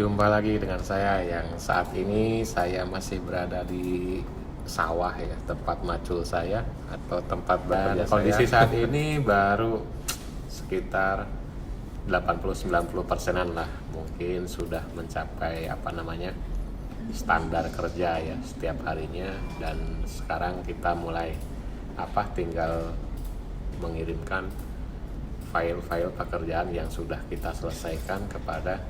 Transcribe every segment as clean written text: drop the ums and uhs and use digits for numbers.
Jumpa lagi dengan saya yang saat ini saya masih berada di sawah ya, tempat macul saya atau tempat bekerja saya. Kondisi saat ini baru sekitar 80-90%an lah, mungkin sudah mencapai standar kerja ya setiap harinya, dan sekarang kita mulai tinggal mengirimkan file-file pekerjaan yang sudah kita selesaikan kepada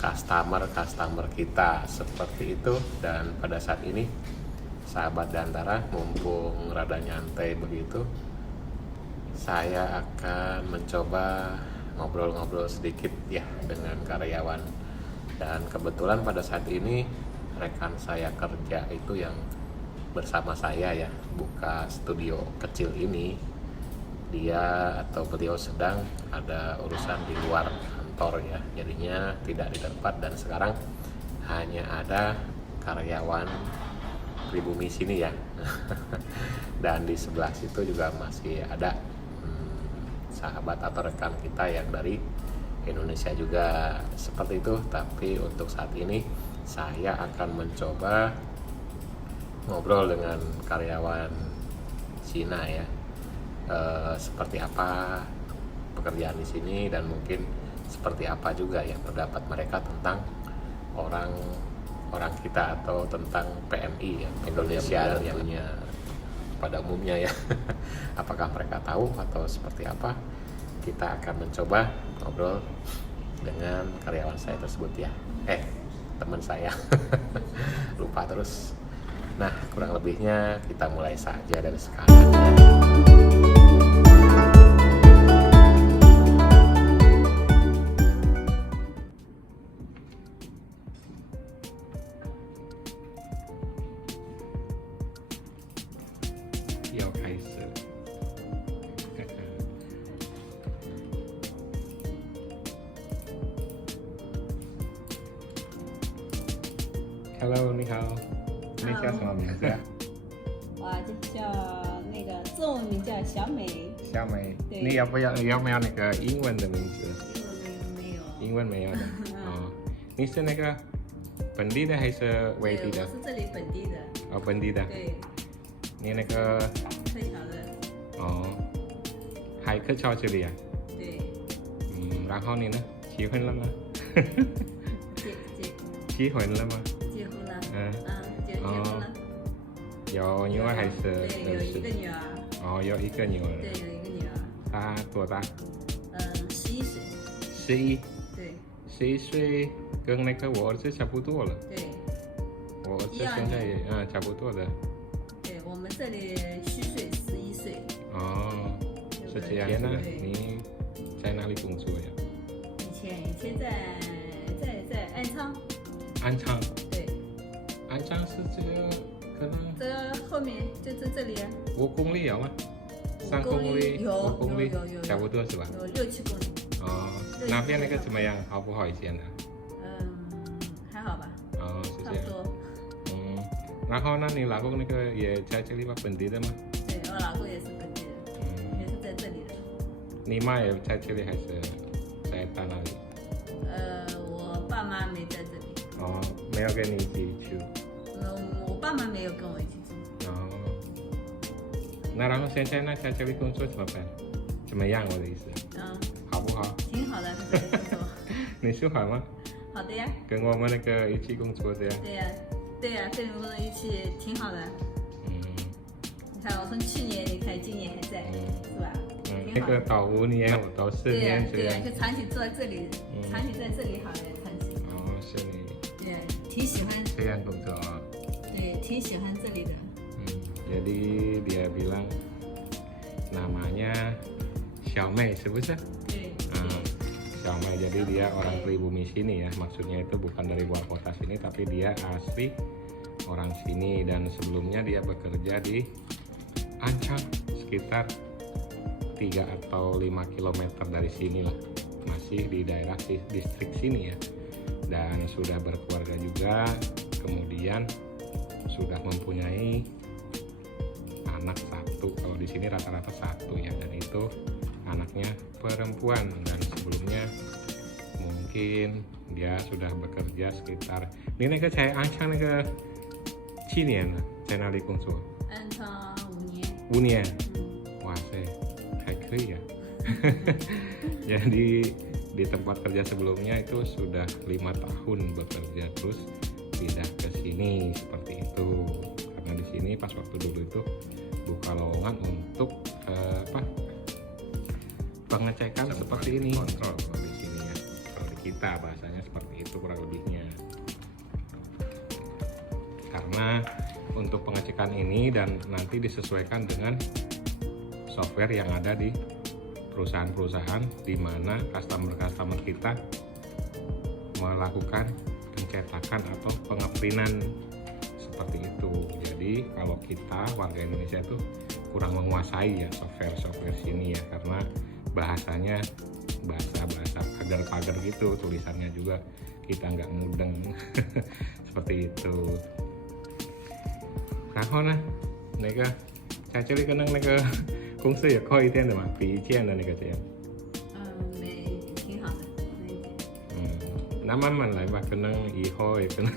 customer kita, seperti itu. Dan pada saat ini sahabat Dantara, mumpung rada nyantai begitu, saya akan mencoba ngobrol-ngobrol sedikit ya dengan karyawan. Dan kebetulan pada saat ini rekan saya kerja itu yang bersama saya ya buka studio kecil ini, beliau sedang ada urusan di luar kantor ya, jadinya tidak di tempat, dan sekarang hanya ada karyawan pribumi sini ya. Dan di sebelah situ juga masih ada sahabat atau rekan kita yang dari Indonesia juga, seperti itu. Tapi untuk saat ini saya akan mencoba ngobrol dengan karyawan Cina ya, seperti apa pekerjaan di sini, dan mungkin seperti apa juga ya pendapat mereka tentang orang kita atau tentang PMI ya, Indonesia yang pada umumnya ya. Apakah mereka tahu atau seperti apa? Kita akan mencoba ngobrol dengan karyawan saya tersebut ya. Teman saya. Lupa terus. Nah, kurang lebihnya kita mulai saja dari sekarang. Hello， 你好，你叫什么名字啊？我就叫那个中文名叫小美。小美，对你要不要那个英文的名字？没有。英文没有的。哦，你是那个本地的还是外地的？我是这里本地的。哦，本地的。对。你那个柯桥的。哦，还客桥这里啊？对。然后你呢？结婚了吗？结婚了吗？结婚了。结婚了。有女儿还是？对，有一个女儿。哦，有一个女儿。对，有一个女儿。她多大？11岁。11。对。11岁，跟那个我儿子差不多了。对。我儿子现在也差不多的。对，我们这里虚岁11岁。哦，是这样子的。你在哪里工作呀？以前在安昌。安昌。对。安昌是这个可能。这后面就在这里啊。5公里有吗？3公里有5公里有差不多是吧？有6-7公里。哦，那边那个怎么样？好不好一些呢？还好吧。哦，是这样。差不多。然后呢，你老公那个也在这里吗？本地的吗？对，我老公也是本地的，也是在这里的。你妈也在这里还是在他那里？我爸妈没在这里。哦，没有跟你一起住。我爸妈没有跟我一起住。哦，那然后现在呢，在这里工作怎么办？怎么样？我的意思。好不好？挺好的，这里工作。你喜欢吗？好的呀。跟我们那个一起工作的呀。对呀，这里工作一起挺好的。你看，我从去年离开，今年还在，是吧？那个到5年，我到4年这样。就长期坐在这里，长期在这里好的，长期。哦，是你。对，挺喜欢。这样工作啊。对，挺喜欢这里的。Jadi dia bilang namanya Xiaomei, 是不是？对。Xiaomei, jadi dia orang pribumi sini ya. Maksudnya itu bukan dari luar kota sini, tapi dia asli orang sini, dan sebelumnya dia bekerja di Ancang, sekitar 3 atau 5 km dari sini lah, masih di daerah distrik sini ya. Dan sudah berkeluarga juga, kemudian sudah mempunyai anak 1. Kalau di sini rata-rata 1 ya, dan itu anaknya perempuan. Dan sebelumnya mungkin dia sudah bekerja sekitar你那个才安昌那个7年了，在那里工作安昌5年。 5年， 嗯 wah saya还可以ya. Jadi di tempat kerja sebelumnya itu sudah 5 tahun bekerja, terus pindah ke sini seperti itu. Karena di sini pas waktu dulu itu buka lowongan untuk pengecekan seperti ini. Kontrol kalau di sini ya. Kalau di kita bahasanya seperti itu kurang lebihnya. Karena untuk pengecekan ini dan nanti disesuaikan dengan software yang ada di perusahaan-perusahaan di mana customer kita melakukan pencetakan atau pengeprintan seperti itu. Jadi kalau kita warga Indonesia itu kurang menguasai ya software sini ya, karena bahasanya bahasa pagar-pagar gitu, tulisannya juga kita nggak mudeng. Seperti itu. 然后呢，那个在这里可能那个公司也快一点的嘛，比以前的那个这样。挺好的，那一点。那慢慢来吧，可能以后也可能，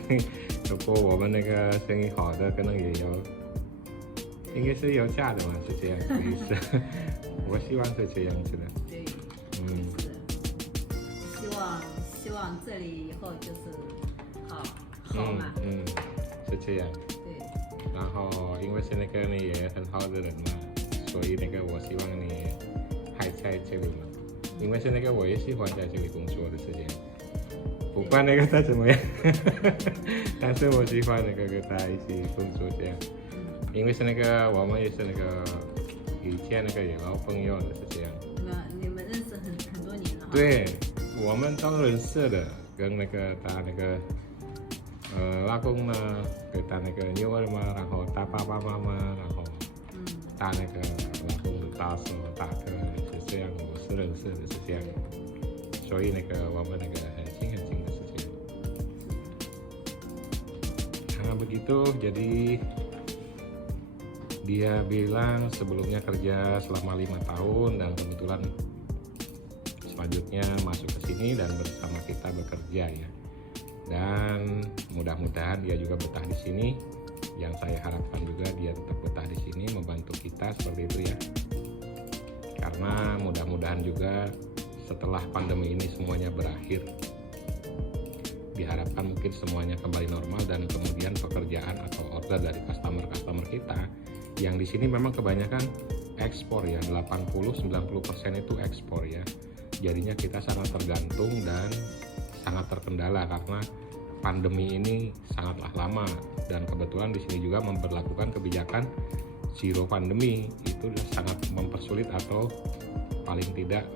如果我们那个生意好的，可能也有，应该是有价的嘛，是这样的意思。我希望是这样子的。对，是的。希望这里以后就是好嘛。是这样。对。然后因为是那个你也很好的人嘛，所以那个我希望你还在这里嘛，因为是那个我也喜欢在这里工作的时间，不管那个他怎么样，但是我喜欢那个跟他一起工作这样，因为是那个我们也是那个以前那个有老朋友的是这样。你们认识很多年了。对，我们都认识的，跟那个他那个。老公呢，给他那个女儿嘛，然后他爸爸妈妈，然后他那个老公的大叔、大哥是这样，我是认识的是这样，所以那个我们那个很近的是这样。Karena begitu, jadi dia bilang sebelumnya kerja selama 5 tahun dan kebetulan selanjutnya masuk ke sini dan bersama kita bekerja ya. Dan mudah-mudahan dia juga betah di sini. Yang saya harapkan juga dia tetap betah di sini membantu kita seperti itu ya. Karena mudah-mudahan juga setelah pandemi ini semuanya berakhir, diharapkan mungkin semuanya kembali normal dan kemudian pekerjaan atau order dari customer kita yang di sini memang kebanyakan ekspor ya, 80-90% itu ekspor ya. Jadinya kita sangat tergantung dan sangat terkendala karena pandemi ini sangatlah lama dan kebetulan di sini juga memberlakukan kebijakan zero pandemi, itu sangat mempersulit atau paling tidak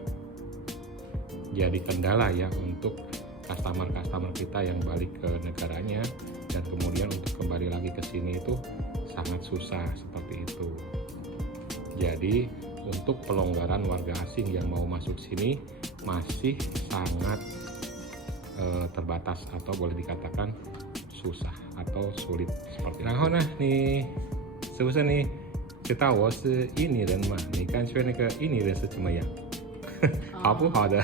jadi kendala ya untuk customer kita yang balik ke negaranya dan kemudian untuk kembali lagi ke sini itu sangat susah seperti itu. Jadi untuk pelonggaran warga asing yang mau masuk sini masih sangat terbatas atau boleh dikatakan susah atau sulit seperti itu. 然后呢，你是不是你知道我是印尼人嘛？你感觉那个印尼人是怎么样？好不好的？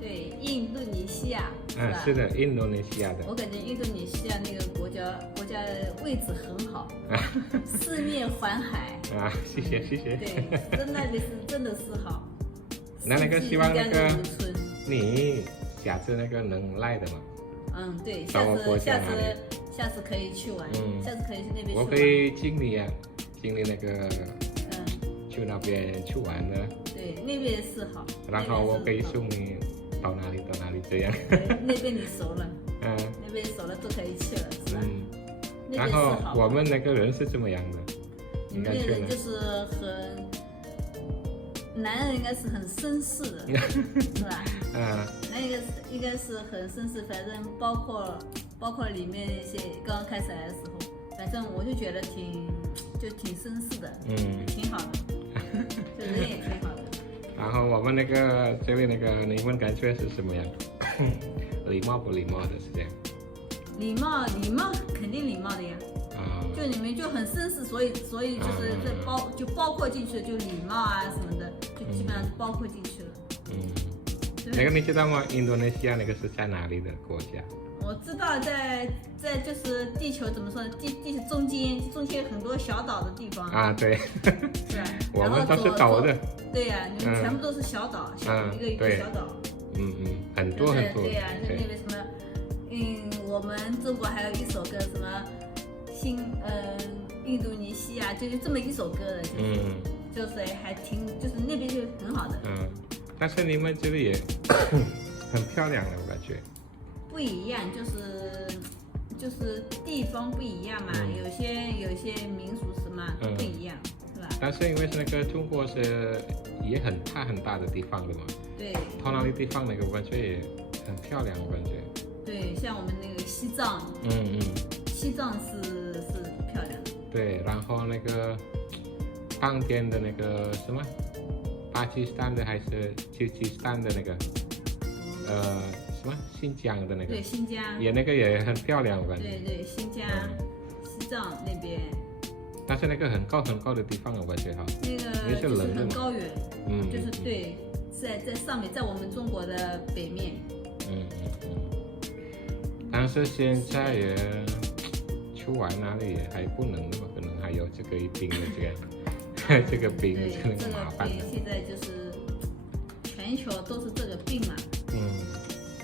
对，印度尼西亚。是的，印度尼西亚的。我感觉印度尼西亚那个国家的位置很好，四面环海。谢谢。对，那里是真的是好。那个希望那个你下次那个能来的嘛？对，下次可以去玩，下次可以去那边去玩。我可以请你啊，请你那个去那边去玩的。对，那边是好。然后我可以送你到哪里这样。对，那边你熟了，那边熟了都可以去了，是吧？然后我们那个人是怎么样的？你们那人就是男人应该是很绅士的，是吧？那应该是很绅士，反正包括里面那些刚刚开始来的时候，反正我就觉得挺绅士的，挺好的，这人也挺好的。然后我们那个这位那个你们感觉是什么样？礼貌不礼貌的是这样？礼貌肯定礼貌的呀。就你们就很绅士，所以就是包括进去，就礼貌啊什么的，就基本上包括进去了。那个你知道吗？印度尼西亚那个是在哪里的国家？我知道在就是地球怎么说呢？地球中间有很多小岛的地方啊，对，是吧？我们都是岛的。对呀，你们全部都是小岛，一个小岛。很多很多。对呀，就那个什么，我们中国还有一首歌什么印度尼西亚，就是这么一首歌的，就是还挺，就是那边就很好的。但是你们这里也很漂亮的，我感觉。不一样，就是地方不一样嘛，有些民俗什么不一样，是吧？但是因为那个中国是也很大的地方的嘛，对，到那里地方那个我感觉也很漂亮，我感觉。对，像我们那个西藏，西藏是漂亮的。对，然后那个旁边的那个什么，巴基斯坦的还是吉吉斯坦的那个，什么新疆的那个，对，新疆也那个也很漂亮，我感觉。对，新疆、西藏那边。但是那个很高的地方，我感觉哈，那个就是很高原，就是对，在上面，在我们中国的北面。但是现在也去玩哪里也还不能那么，可能还有这个病的这个病这个麻烦。这个病现在就是全球都是这个病嘛，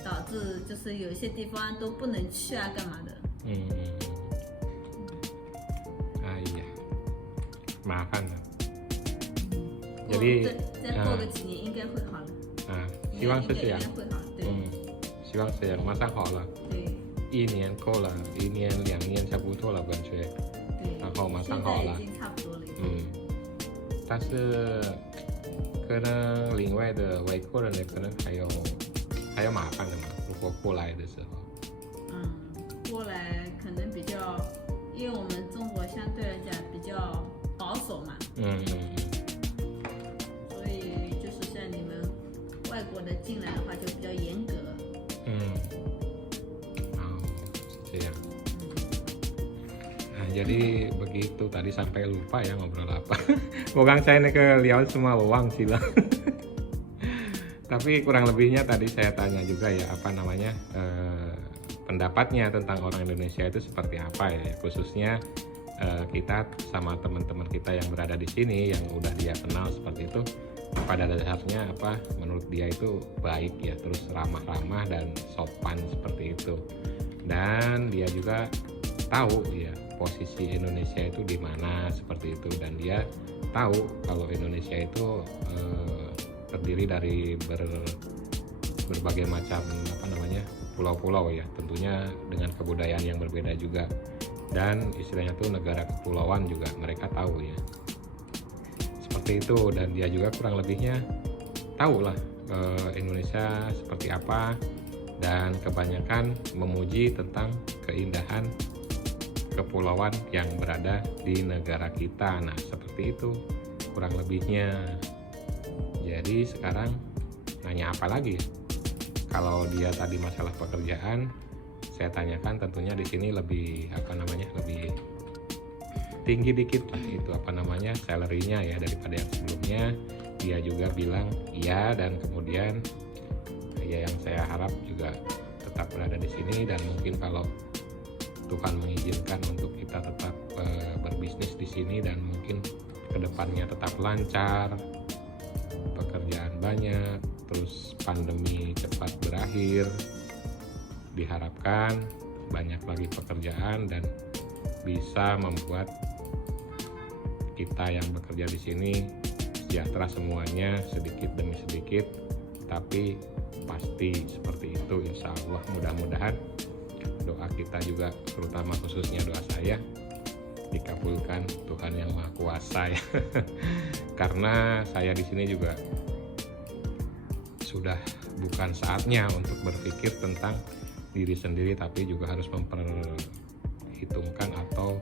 导致就是有些地方都不能去啊，干嘛的。哎呀，麻烦了。再过个几年应该会好了。希望是这样。应该会好，对。希望是这样，马上好了。对。1年够了，1年2年差不多了，感觉。对。然后马上好了。现在已经差不多了。但是可能另外的外国人呢，可能还有麻烦的嘛，如果过来的时候。过来可能比较，因为我们中国相对来讲比较保守嘛。所以就是像你们外国的进来的话就比较严格。是这样。Jadi begitu tadi sampai lupa ya ngobrol apa. Bukan saya lihat semua uang sih lah. Tapi kurang lebihnya tadi saya tanya juga ya apa namanya pendapatnya tentang orang Indonesia itu seperti apa ya, khususnya kita sama teman-teman kita yang berada di sini yang udah dia kenal seperti itu, pada dasarnya apa menurut dia itu baik ya, terus ramah-ramah dan sopan seperti itu, dan dia juga tahu ya posisi Indonesia itu di mana seperti itu, dan dia tahu kalau Indonesia itu terdiri dari berbagai macam apa namanya pulau-pulau ya, tentunya dengan kebudayaan yang berbeda juga, dan istilahnya tuh negara kepulauan juga mereka tahu ya seperti itu, dan dia juga kurang lebihnya tahu lah Indonesia seperti apa, dan kebanyakan memuji tentang keindahan kepulauan yang berada di negara kita. Nah seperti itu kurang lebihnya. Jadi sekarang nanya apa lagi? Kalau dia tadi masalah pekerjaan, saya tanyakan tentunya di sini lebih lebih tinggi dikit lah itu salary-nya ya daripada yang sebelumnya. Dia juga bilang iya, dan kemudian ya yang saya harap juga tetap berada di sini, dan mungkin kalau Tuhan mengizinkan untuk kita tetap berbisnis di sini, dan mungkin kedepannya tetap lancar, pekerjaan banyak, terus pandemi cepat berakhir, diharapkan banyak lagi pekerjaan dan bisa membuat kita yang bekerja di sini sejahtera semuanya, sedikit demi sedikit, tapi pasti seperti itu insya Allah. Mudah-mudahan doa kita juga, terutama khususnya doa saya, dikabulkan Tuhan yang Maha Kuasa ya. Karena saya di sini juga sudah bukan saatnya untuk berpikir tentang diri sendiri, tapi juga harus memperhitungkan atau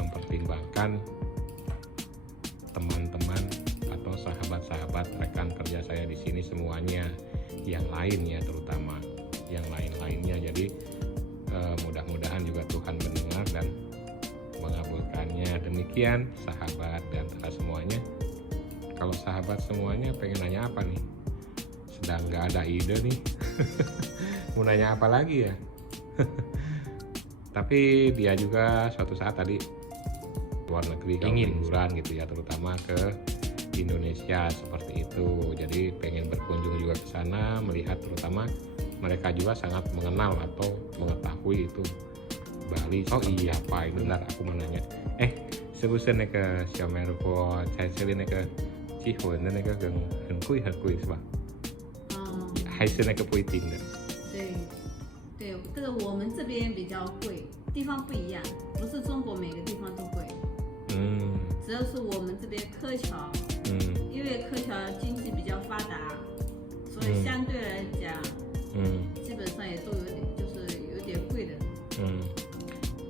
mempertimbangkan teman-teman atau sahabat-sahabat rekan kerja saya di sini semuanya, yang lainnya terutama yang lain-lainnya. Jadi mudah-mudahan juga Tuhan mendengar dan mengabulkannya. Demikian sahabat dan semuanya. Kalau sahabat semuanya pengen nanya apa nih? sedang nggak ada ide nih. Mau nanya apa lagi ya. Tapi dia juga suatu saat tadi luar negeri kalau liburan gitu ya, terutama ke Indonesia seperti itu. Jadi pengen berkunjung juga ke sana, melihat terutama mereka juga sangat mengenal atau mengetahui itu Bali. Oh iya apa ini bentar aku mau nanya. Sebutnya ke Xiaomi của Thái Sơn này ke chi huấn那个很贵是吧？还是那个不一定的。对，这个我们这边比较贵，地方不一样，不是中国每个地方都贵。只要是我们这边柯桥，因为柯桥经济比较发达，所以相对来讲，基本上也都有点就是有点贵的。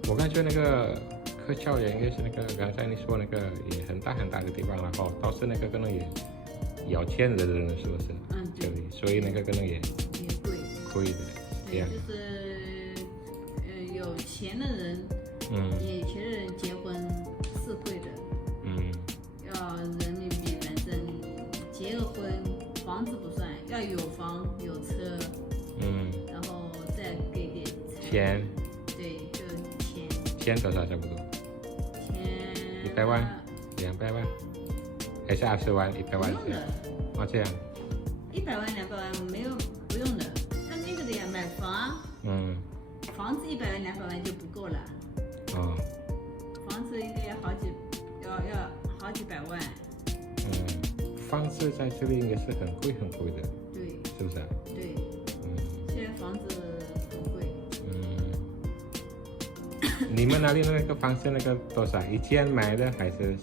我感觉那个柯桥也应该是那个刚才你说那个也很大的地方，然后倒是那个可能也有钱的人是不是？这里，所以那个可能也贵的。对，就是有钱的人，有钱的人结婚是贵的，要人民币，反正结个婚，房子不算，要有房有车，然后再给点钱，对，就钱。钱多少差不多？100万、200万，还是20万、100万？不用的。这样。100万、200万没有，不用的。像那个的呀，买房，房子100万、200万就不够了。房子应该要好几百万。房子在这里应该是很贵的。对。是不是？对。现在房子很贵。你们那里那个房子那个多少？一间买的还是？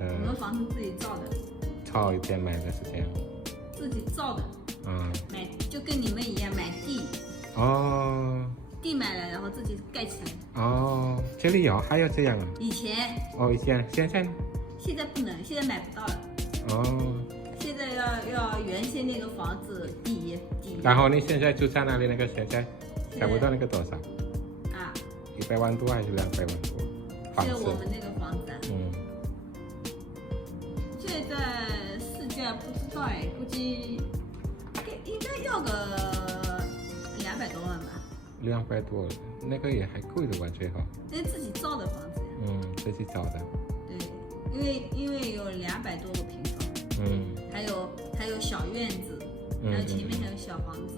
我们房子自己造的。抄一间买的是这样。自己造的。买就跟你们一样买地。地买了然后自己盖起来。这里有还有这样啊？以前。以前，现在呢？现在不能，现在买不到了。现在要原先那个房子底。然后你现在住在哪里？那个现在差不多那个多少？100万多还是200万多？现在我们那个房子现在市价不知道估计应该要个200多万吧。200多，那个也还贵的吧？最好。那自己造的房子呀。自己造的。对，因为有200多个平方。还有小院子，还有前面还有小房子。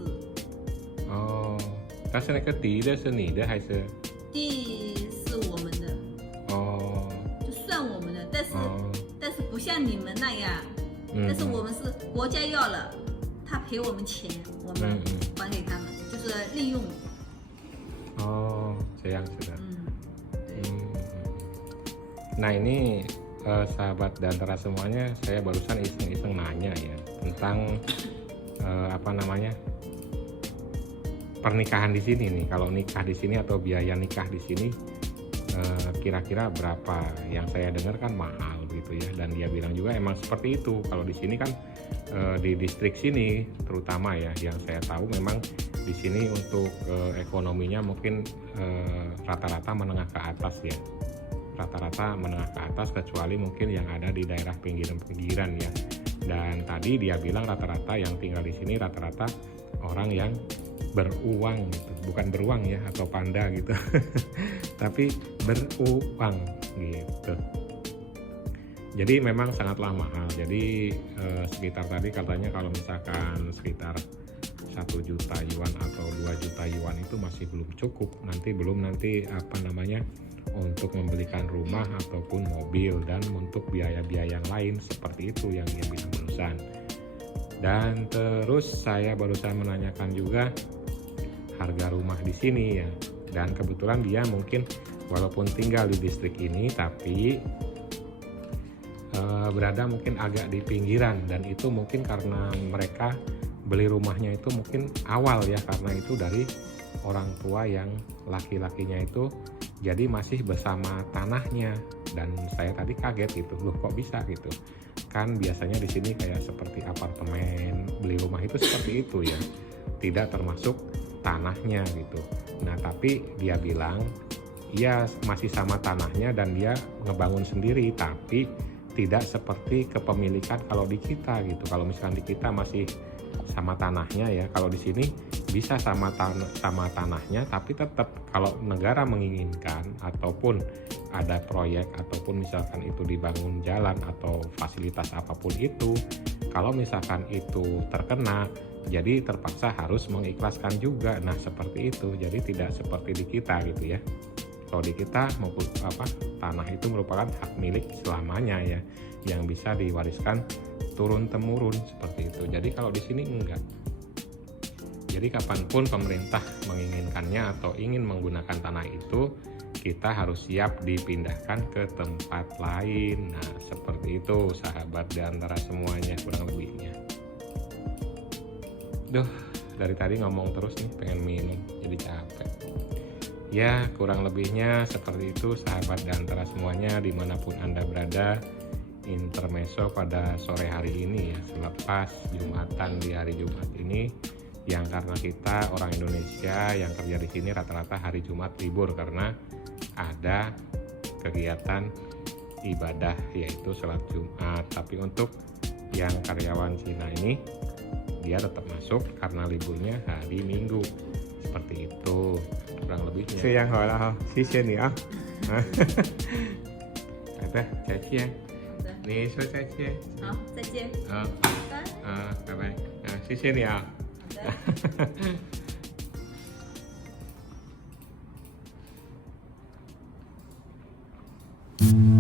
但是那个地的是你的还是？地是我们的。就算我们的，但是不像你们那样，但是我们是国家要了，他赔我们钱，我们还给他们，就是利用。这样子的。Nah ini sahabat dan antara semuanya, saya barusan iseng-iseng nanya ya tentang pernikahan di sini nih. Kalau nikah di sini atau biaya nikah di sini kira-kira berapa? Yang saya dengar kan mahal gitu ya. Dan dia bilang juga emang seperti itu. Kalau di sini kan di distrik sini terutama ya, yang saya tahu memang di sini untuk ekonominya mungkin rata-rata menengah ke atas ya. Rata-rata menengah ke atas, kecuali mungkin yang ada di daerah pinggiran-pinggiran ya. Dan tadi dia bilang rata-rata yang tinggal di sini rata-rata orang yang beruang gitu, bukan beruang ya atau panda gitu, tapi beruang gitu. Jadi memang sangatlah mahal. Jadi sekitar tadi katanya kalau misalkan sekitar 1 juta yuan atau 2 juta yuan itu masih belum cukup. Belum untuk membelikan rumah ataupun mobil dan untuk biaya-biaya yang lain seperti itu yang dia bilang barusan. Dan terus saya barusan menanyakan juga harga rumah di sini ya. Dan kebetulan dia mungkin walaupun tinggal di distrik ini tapi berada mungkin agak di pinggiran, dan itu mungkin karena mereka beli rumahnya itu mungkin awal ya, karena itu dari orang tua yang laki-lakinya itu jadi masih bersama tanahnya. Dan saya tadi kaget gitu, loh kok bisa gitu kan, biasanya di sini kayak seperti apartemen, beli rumah itu seperti itu ya, tidak termasuk tanahnya gitu. Nah tapi dia bilang ia masih sama tanahnya dan dia ngebangun sendiri, tapi tidak seperti kepemilikan kalau di kita gitu. Kalau misalkan di kita masih sama tanahnya ya. Kalau di sini bisa sama tanahnya, tapi tetap kalau negara menginginkan ataupun ada proyek ataupun misalkan itu dibangun jalan atau fasilitas apapun itu, kalau misalkan itu terkena, jadi terpaksa harus mengikhlaskan juga. Nah seperti itu, jadi tidak seperti di kita gitu ya. Kalau di kita tanah itu merupakan hak milik selamanya ya, yang bisa diwariskan turun temurun seperti itu. Jadi kalau di sini enggak. Jadi kapanpun pemerintah menginginkannya atau ingin menggunakan tanah itu, kita harus siap dipindahkan ke tempat lain. Nah seperti itu sahabat di antara semuanya kurang lebihnya. Duh, dari tadi ngomong terus nih, pengen minum jadi capek. Ya kurang lebihnya seperti itu sahabat di antara semuanya dimanapun Anda berada. Intermezzo pada sore hari ini ya, selepas Jumatan di hari Jumat ini, yang karena kita orang Indonesia yang kerja di sini rata-rata hari Jumat libur karena ada kegiatan ibadah yaitu sholat Jumat. Tapi untuk yang karyawan Cina ini dia tetap masuk karena liburnya hari Minggu. Seperti itu kurang lebihnya. 这样好了哈，谢谢你啊。好的，再见。好的，你说再见。好，再见，啊拜。拜拜。谢谢你啊。好的。